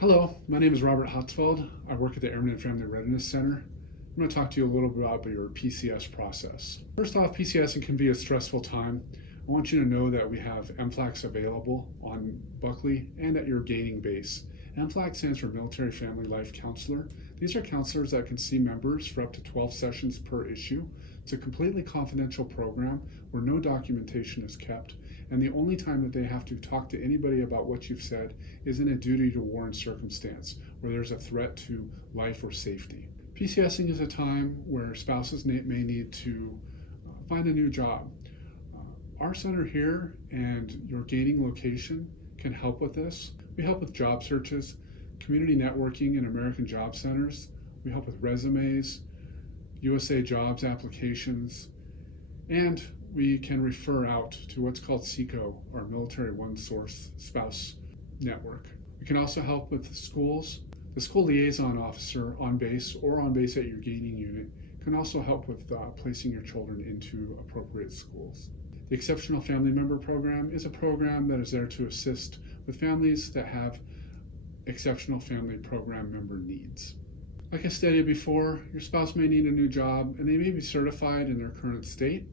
Hello, my name is Robert Hotzfeld. I work at the Airman and Family Readiness Center. I'm going to talk to you a little bit about your PCS process. First off, PCS can be a stressful time. I want you to know that we have MFLACs available on Buckley and at your gaining base. MFLAC stands for Military Family Life Counselor. These are counselors that can see members for up to 12 sessions per issue. It's a completely confidential program where no documentation is kept, and the only time that they have to talk to anybody about what you've said is in a duty to warn circumstance where there's a threat to life or safety. PCSing is a time where spouses may need to find a new job. Our center here and your gaining location can help with this. We help with job searches, community networking in American Job Centers. We help with resumes, USA Jobs applications, and we can refer out to what's called SECO, our Military One Source Spouse Network. We can also help with schools. The school liaison officer on base or on base at your gaining unit can also help with placing your children into appropriate schools. The Exceptional Family Member Program is a program that is there to assist with families that have exceptional family program member needs. Like I stated before, your spouse may need a new job and they may be certified in their current state,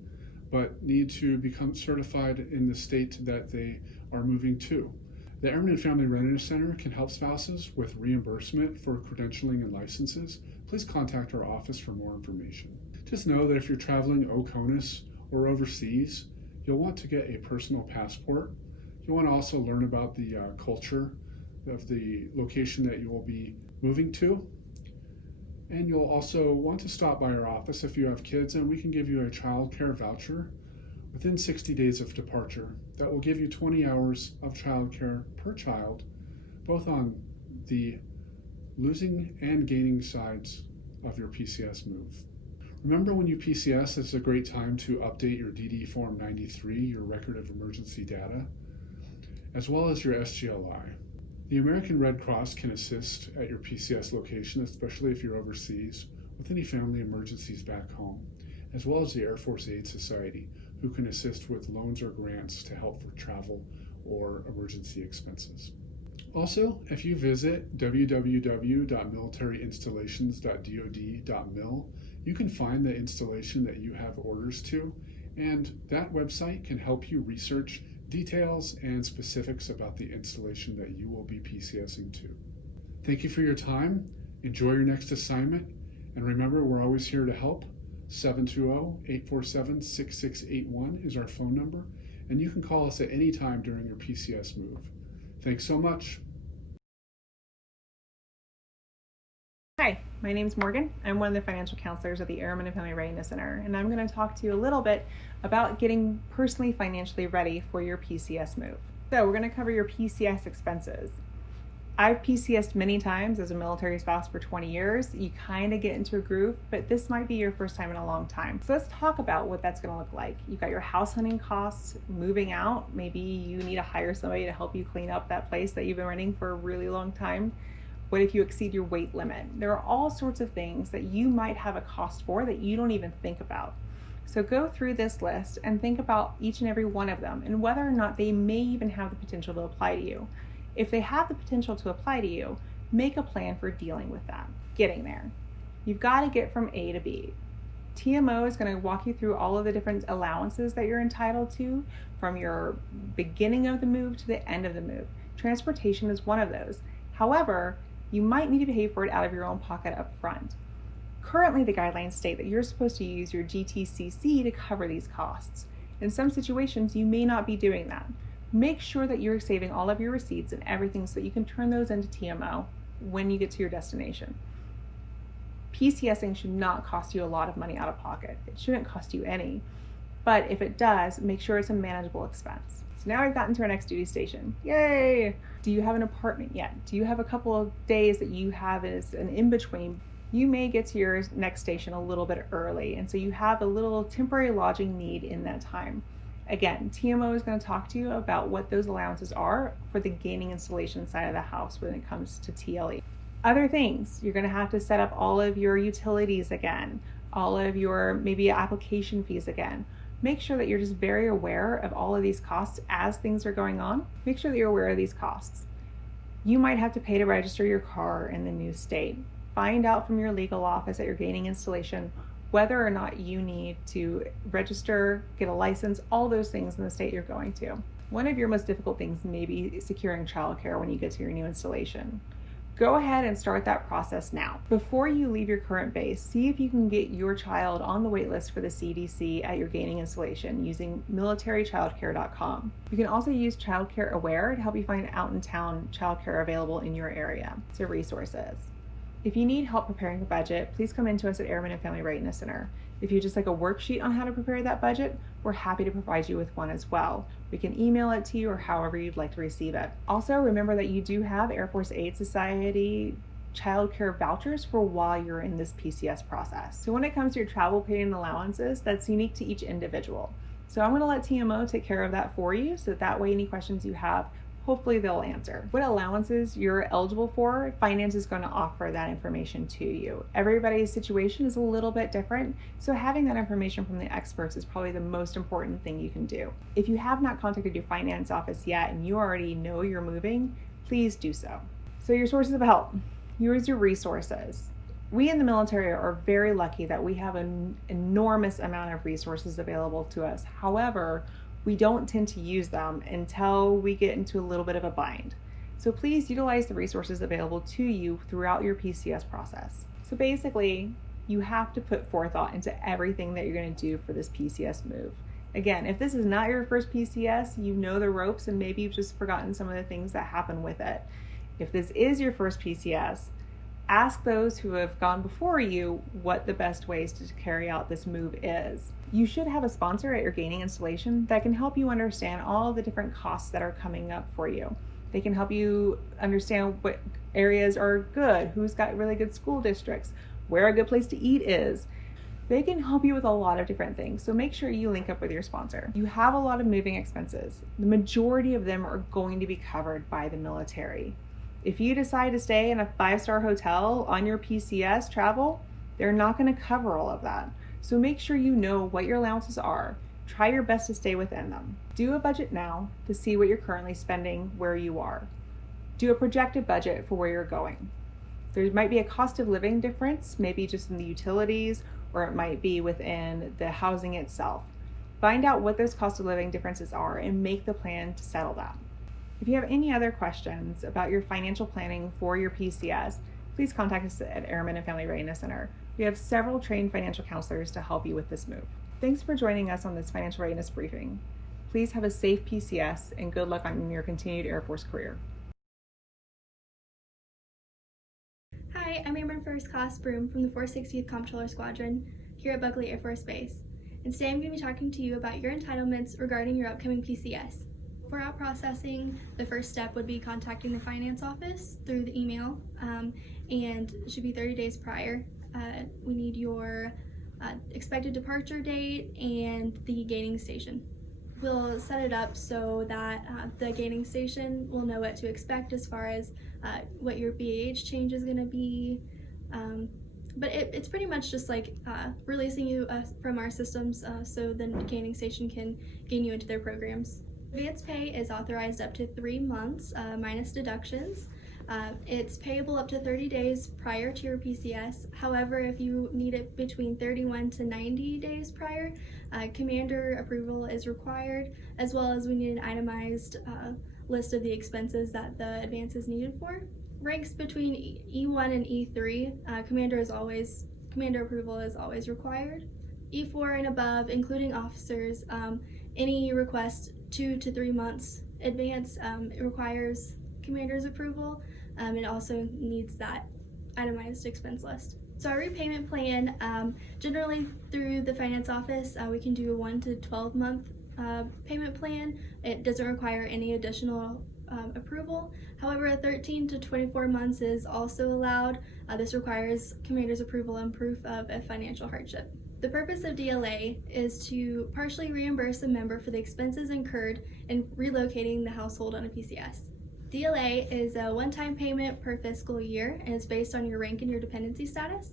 but need to become certified in the state that they are moving to. The Airman and Family Readiness Center can help spouses with reimbursement for credentialing and licenses. Please contact our office for more information. Just know that if you're traveling OCONUS or overseas, you'll want to get a personal passport. You'll want to also learn about the culture of the location that you will be moving to. And you'll also want to stop by our office if you have kids, and we can give you a child care voucher within 60 days of departure that will give you 20 hours of child care per child, both on the losing and gaining sides of your PCS move. Remember, when you PCS, it's a great time to update your DD Form 93, your Record of Emergency Data, as well as your SGLI. The American Red Cross can assist at your PCS location, especially if you're overseas, with any family emergencies back home, as well as the Air Force Aid Society, who can assist with loans or grants to help for travel or emergency expenses. Also, if you visit www.militaryinstallations.dod.mil, you can find the installation that you have orders to, and that website can help you research details and specifics about the installation that you will be PCSing to. Thank you for your time. Enjoy your next assignment, and remember, we're always here to help. 720-847-6681 is our phone number, and you can call us at any time during your PCS move. Thanks so much. Hi, my name is Morgan. I'm one of the financial counselors at the Airman and Family Readiness Center, and I'm going to talk to you a little bit about getting personally financially ready for your PCS move. So we're going to cover your PCS expenses. I've PCSed many times as a military spouse for 20 years. You kind of get into a groove, but this might be your first time in a long time. So let's talk about what that's going to look like. You've got your house hunting costs, moving out. Maybe you need to hire somebody to help you clean up that place that you've been renting for a really long time. What if you exceed your weight limit? There are all sorts of things that you might have a cost for that you don't even think about. So go through this list and think about each and every one of them and whether or not they may even have the potential to apply to you. If they have the potential to apply to you, make a plan for dealing with that, getting there. You've got to get from A to B. TMO is going to walk you through all of the different allowances that you're entitled to from your beginning of the move to the end of the move. Transportation is one of those. However, you might need to pay for it out of your own pocket up front. Currently, the guidelines state that you're supposed to use your GTCC to cover these costs. In some situations, you may not be doing that. Make sure that you're saving all of your receipts and everything so that you can turn those into TMO when you get to your destination. PCSing should not cost you a lot of money out of pocket. It shouldn't cost you any. But if it does, make sure it's a manageable expense. So now we've gotten to our next duty station. Yay! Do you have an apartment yet? Do you have a couple of days that you have as an in-between? You may get to your next station a little bit early, and so you have a little temporary lodging need in that time. Again, TMO is going to talk to you about what those allowances are for the gaining installation side of the house when it comes to TLE. Other things, you're going to have to set up all of your utilities again, all of your maybe application fees again. Make sure that you're just very aware of all of these costs as things are going on. Make sure that you're aware of these costs. You might have to pay to register your car in the new state. Find out from your legal office at your gaining installation whether or not you need to register, get a license, all those things in the state you're going to. One of your most difficult things may be securing childcare when you get to your new installation. Go ahead and start that process now. Before you leave your current base, see if you can get your child on the wait list for the CDC at your gaining installation using militarychildcare.com. You can also use Childcare Aware to help you find out-in-town childcare available in your area. So resources. If you need help preparing a budget, please come into us at Airman and Family Readiness Center. If you just like a worksheet on how to prepare that budget, we're happy to provide you with one as well. We can email it to you or however you'd like to receive it. Also, remember that you do have Air Force Aid Society childcare vouchers for while you're in this PCS process. So when it comes to your travel pay and allowances, that's unique to each individual. So I'm gonna let TMO take care of that for you, so that way any questions you have, hopefully they'll answer. What allowances you're eligible for, finance is going to offer that information to you. Everybody's situation is a little bit different, so having that information from the experts is probably the most important thing you can do. If you have not contacted your finance office yet and you already know you're moving, please do so. So your sources of help, here's your resources. We in the military are very lucky that we have an enormous amount of resources available to us. However, we don't tend to use them until we get into a little bit of a bind. So please utilize the resources available to you throughout your PCS process. So basically, you have to put forethought into everything that you're going to do for this PCS move. Again, if this is not your first PCS, you know the ropes and maybe you've just forgotten some of the things that happen with it. If this is your first PCS, ask those who have gone before you what the best ways to carry out this move is. You should have a sponsor at your gaining installation that can help you understand all the different costs that are coming up for you. They can help you understand what areas are good, who's got really good school districts, where a good place to eat is. They can help you with a lot of different things, so make sure you link up with your sponsor. You have a lot of moving expenses. The majority of them are going to be covered by the military. If you decide to stay in a 5-star hotel on your PCS travel, they're not going to cover all of that. So make sure you know what your allowances are. Try your best to stay within them. Do a budget now to see what you're currently spending where you are. Do a projected budget for where you're going. There might be a cost of living difference, maybe just in the utilities, or it might be within the housing itself. Find out what those cost of living differences are and make the plan to settle that. If you have any other questions about your financial planning for your PCS, please contact us at Airman and Family Readiness Center. We have several trained financial counselors to help you with this move. Thanks for joining us on this financial readiness briefing. Please have a safe PCS and good luck on your continued Air Force career. Hi, I'm Airman First Class Broom from the 460th Comptroller Squadron here at Buckley Air Force Base. And today I'm going to be talking to you about your entitlements regarding your upcoming PCS. For out processing, the first step would be contacting the finance office through the email, and it should be 30 days prior. We need your expected departure date and the gaining station. We'll set it up so that the gaining station will know what to expect as far as what your BAH change is going to be. But it's pretty much just like releasing you from our systems so then the gaining station can gain you into their programs. Advance pay is authorized up to 3 months minus deductions. It's payable up to 30 days prior to your PCS. However, if you need it between 31 to 90 days prior, commander approval is required, as well as we need an itemized list of the expenses that the advance is needed for. Ranks between E1 and E3, commander approval is always required. E4 and above, including officers, any request 2 to 3 months advance, it requires commander's approval. It also needs that itemized expense list. So our repayment plan, generally through the finance office, we can do a 1 to 12 month payment plan. It doesn't require any additional approval. However, 13 to 24 months is also allowed. This requires commander's approval and proof of a financial hardship. The purpose of DLA is to partially reimburse a member for the expenses incurred in relocating the household on a PCS. DLA is a one-time payment per fiscal year and is based on your rank and your dependency status.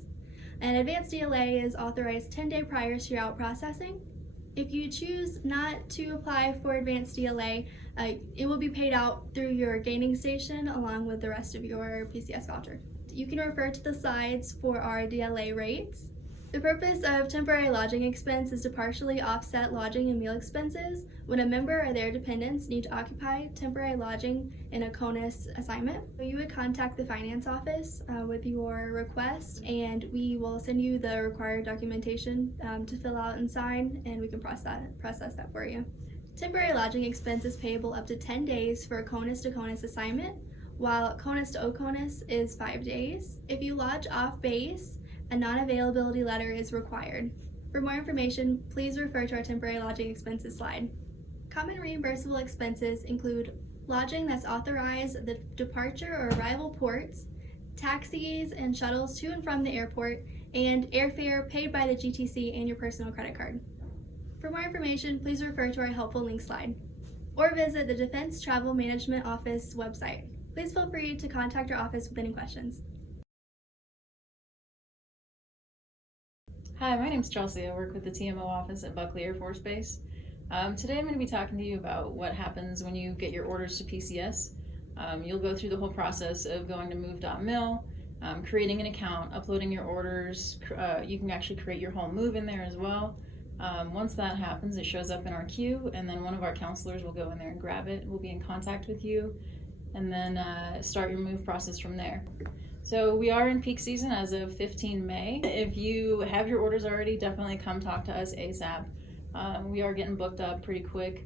And advanced DLA is authorized 10 days prior to your out processing. If you choose not to apply for advanced DLA, it will be paid out through your gaining station along with the rest of your PCS voucher. You can refer to the slides for our DLA rates. The purpose of temporary lodging expense is to partially offset lodging and meal expenses when a member or their dependents need to occupy temporary lodging in a CONUS assignment. You would contact the finance office with your request, and we will send you the required documentation to fill out and sign, and we can process that for you. Temporary lodging expense is payable up to 10 days for a CONUS to CONUS assignment, while CONUS to OCONUS is 5 days. If you lodge off base, a non-availability letter is required. For more information, please refer to our temporary lodging expenses slide. Common reimbursable expenses include lodging that's authorized at the departure or arrival ports, taxis and shuttles to and from the airport, and airfare paid by the GTC and your personal credit card. For more information, please refer to our helpful link slide, or visit the Defense Travel Management Office website. Please feel free to contact our office with any questions. Hi, my name's Chelsea. I work with the TMO office at Buckley Air Force Base. Today I'm going to be talking to you about what happens when you get your orders to PCS. You'll go through the whole process of going to move.mil, creating an account, uploading your orders. You can actually create your whole move in there as well. Once that happens, it shows up in our queue, and then one of our counselors will go in there and grab it. We'll be in contact with you, and then start your move process from there. So we are in peak season as of 15 May. If you have your orders already, definitely come talk to us ASAP. We are getting booked up pretty quick.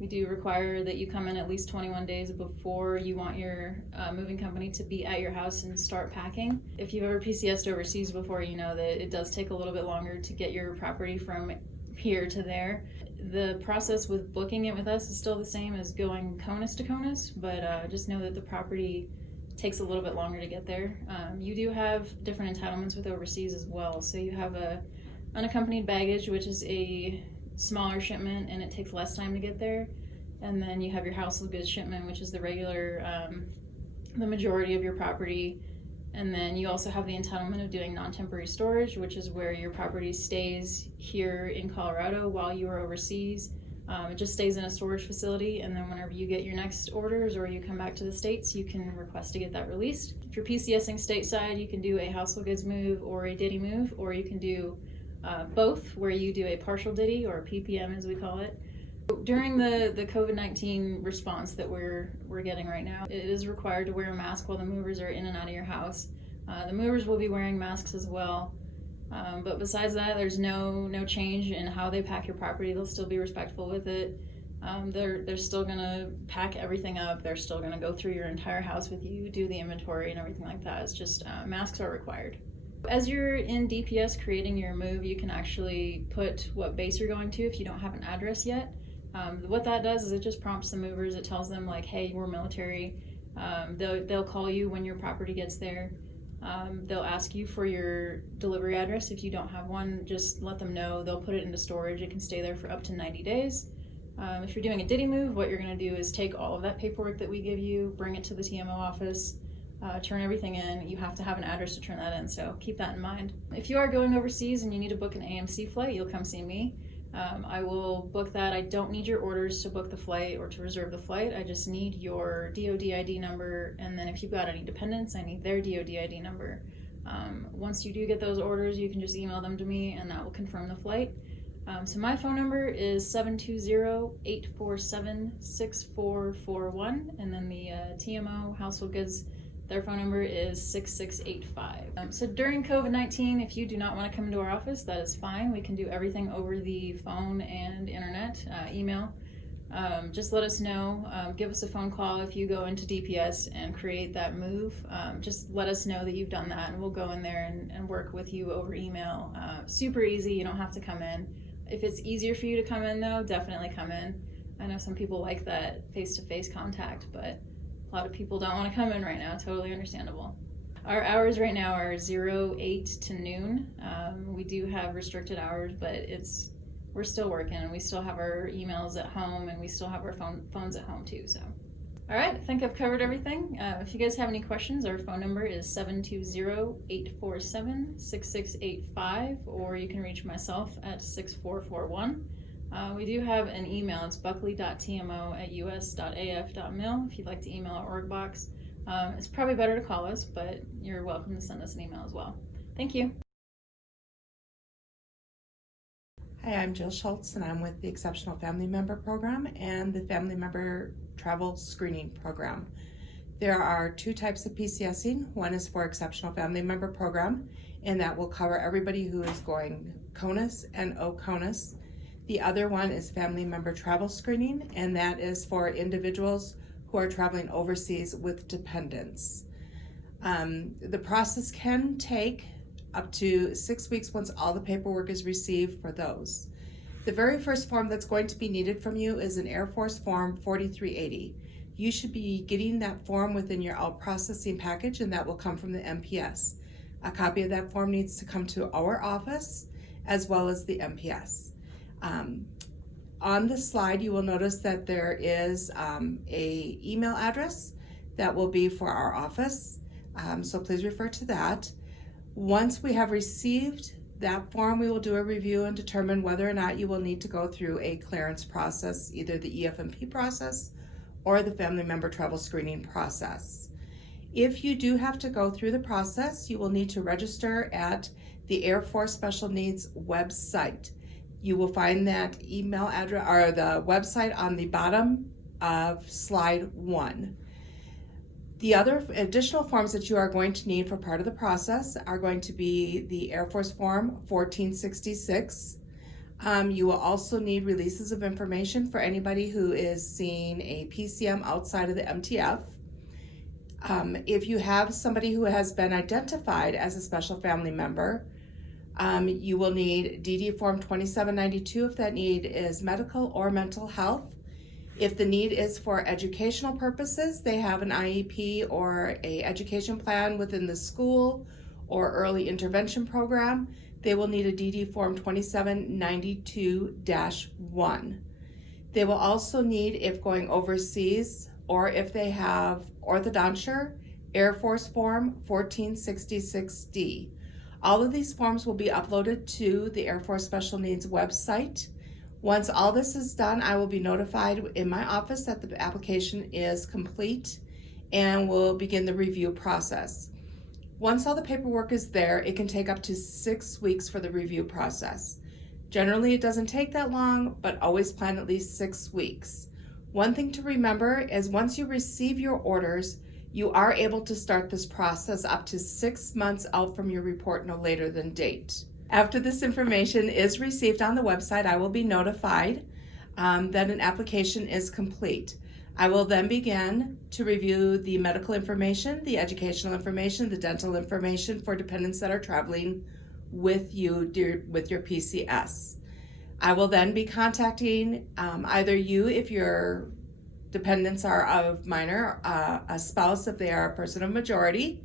We do require that you come in at least 21 days before you want your moving company to be at your house and start packing. If you've ever PCS'd overseas before, you know that it does take a little bit longer to get your property from here to there. The process with booking it with us is still the same as going CONUS to CONUS, but just know that the property takes a little bit longer to get there. You do have different entitlements with overseas as well. So you have a unaccompanied baggage, which is a smaller shipment and it takes less time to get there. And then you have your household goods shipment, which is the regular, the majority of your property. And then you also have the entitlement of doing non-temporary storage, which is where your property stays here in Colorado while you are overseas. It just stays in a storage facility, and then whenever you get your next orders or you come back to the States, you can request to get that released. If you're PCSing stateside, you can do a household goods move or a DITY move, or you can do both, where you do a partial DITY, or a PPM as we call it. During the COVID-19 response that we're getting right now, it is required to wear a mask while the movers are in and out of your house. The movers will be wearing masks as well. But besides that, there's no change in how they pack your property. They'll still be respectful with it. They're still gonna pack everything up. They're still gonna go through your entire house with you, do the inventory and everything like that. It's just masks are required. As you're in DPS creating your move, you can actually put what base you're going to if you don't have an address yet. What that does is it just prompts the movers. It tells them like, hey, we're military. They'll call you when your property gets there. They'll ask you for your delivery address. If you don't have one, just let them know. They'll put it into storage. It can stay there for up to 90 days. If you're doing a DITY move, what you're going to do is take all of that paperwork that we give you, bring it to the TMO office, turn everything in. You have to have an address to turn that in, so keep that in mind. If you are going overseas and you need to book an AMC flight, you'll come see me. I will book that. I don't need your orders to book the flight or to reserve the flight. I just need your DOD ID number, and then if you've got any dependents, I need their DOD ID number. Once you do get those orders, you can just email them to me and that will confirm the flight. So my phone number is 720-847-6441, and then the TMO Household Goods, their phone number is 6685. So during COVID-19, if you do not want to come into our office, that is fine. We can do everything over the phone and internet, email. Just let us know. Give us a phone call if you go into DPS and create that move. Just let us know that you've done that, and we'll go in there and work with you over email. Super easy. You don't have to come in. If it's easier for you to come in, though, definitely come in. I know some people like that face-to-face contact, but a lot of people don't want to come in right now. Totally understandable. Our hours right now are 8 to noon. We do have restricted hours, but we're still working, and we still have our emails at home, and we still have our phones at home too. So, all right, I think I've covered everything. If you guys have any questions, our phone number is 720-847-6685, or you can reach myself at 6441. We do have an email. It's buckley.tmo@us.af.mil if you'd like to email our org box. It's probably better to call us, but you're welcome to send us an email as well. Thank you. Hi, I'm Jill Schultz, and I'm with the Exceptional Family Member Program and the Family Member Travel Screening Program. There are two types of PCSing. One is for Exceptional Family Member Program, and that will cover everybody who is going CONUS and OCONUS. The other one is Family Member Travel Screening, and that is for individuals who are traveling overseas with dependents. The process can take up to 6 weeks once all the paperwork is received for those. The very first form that's going to be needed from you is an Air Force Form 4380. You should be getting that form within your out processing package, and that will come from the MPS. A copy of that form needs to come to our office as well as the MPS. On the slide, you will notice that there is a email address that will be for our office, so please refer to that. Once we have received that form, we will do a review and determine whether or not you will need to go through a clearance process, either the EFMP process or the Family Member Travel Screening process. If you do have to go through the process, you will need to register at the Air Force Special Needs website. You will find that email address or the website on the bottom of slide 1. The other additional forms that you are going to need for part of the process are going to be the Air Force Form 1466. You will also need releases of information for anybody who is seeing a PCM outside of the MTF. If you have somebody who has been identified as a special family member, you will need DD Form 2792 if that need is medical or mental health. If the need is for educational purposes, they have an IEP or a education plan within the school or early intervention program, they will need a DD Form 2792-1. They will also need, if going overseas or if they have orthodonture, Air Force Form 1466D. All of these forms will be uploaded to the Air Force Special Needs website. Once all this is done, I will be notified in my office that the application is complete and we'll begin the review process. Once all the paperwork is there, it can take up to 6 weeks for the review process. Generally, it doesn't take that long, but always plan at least 6 weeks. One thing to remember is once you receive your orders, you are able to start this process up to 6 months out from your report no later than date. After this information is received on the website, I will be notified that an application is complete. I will then begin to review the medical information, the educational information, the dental information for dependents that are traveling with you with your PCS. I will then be contacting either you if your dependents are of minor, a spouse if they are a person of majority.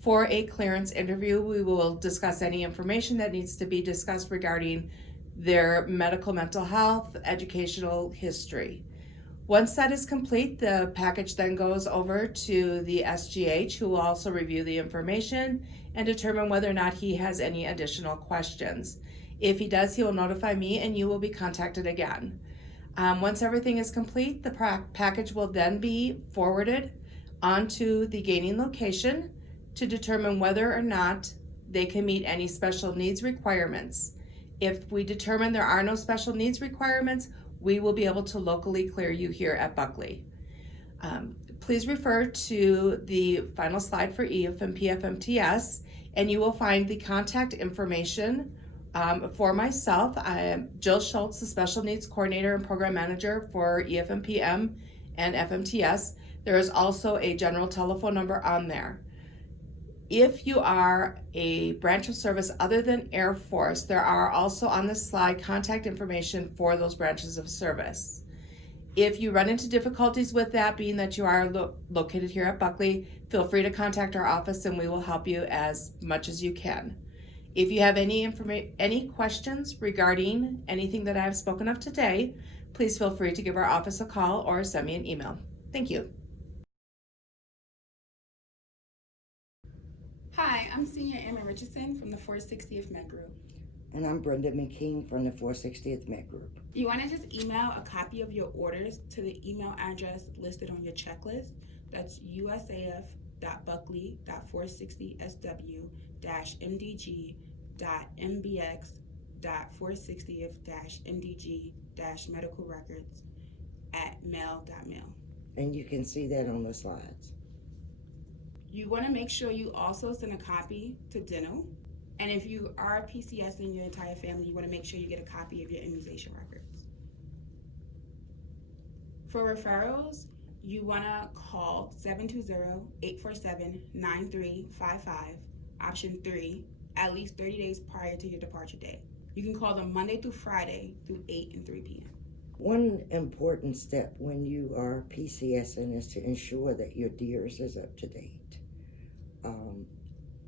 For a clearance interview, we will discuss any information that needs to be discussed regarding their medical, mental health, educational history. Once that is complete, the package then goes over to the SGH, who will also review the information and determine whether or not he has any additional questions. If he does, he will notify me and you will be contacted again. Once everything is complete, the package will then be forwarded onto the gaining location to determine whether or not they can meet any special needs requirements. If we determine there are no special needs requirements, we will be able to locally clear you here at Buckley. Please refer to the final slide for EFMP FMTS, and you will find the contact information for myself. I am Jill Schultz, the Special Needs Coordinator and Program Manager for EFMPM and FMTS. There is also a general telephone number on there. If you are a branch of service other than Air Force, there are also on this slide contact information for those branches of service. If you run into difficulties with that, being that you are located here at Buckley, feel free to contact our office and we will help you as much as you can. If you have any questions regarding anything that I have spoken of today, please feel free to give our office a call or send me an email. Thank you. Hi, I'm Senior Airman Richardson from the 460th Med Group. And I'm Brenda McKean from the 460th Met Group. You want to just email a copy of your orders to the email address listed on your checklist. That's usaf.buckley.460sw-mbx.460-mdg-medical-records@mail.mil. And you can see that on the slides. You want to make sure you also send a copy to dental. And if you are a PCS in your entire family, you want to make sure you get a copy of your immunization records. For referrals, you want to call 720-847-9355, option 3, at least 30 days prior to your departure date. You can call them Monday through Friday through 8 and 3 p.m. One important step when you are PCSing is to ensure that your DEERS is up to date.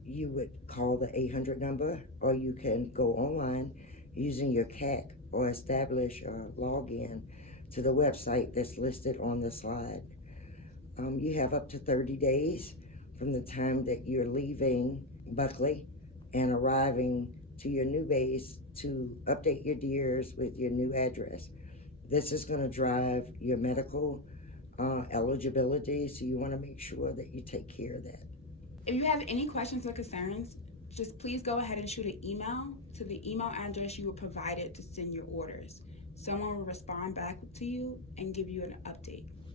You would call the 800 number, or you can go online using your CAC or establish a login to the website that's listed on the slide. You have up to 30 days from the time that you're leaving Buckley and arriving to your new base to update your DEERS with your new address. This is going to drive your medical eligibility, so you want to make sure that you take care of that. If you have any questions or concerns, just please go ahead and shoot an email to the email address you were provided to send your orders. Someone will respond back to you and give you an update.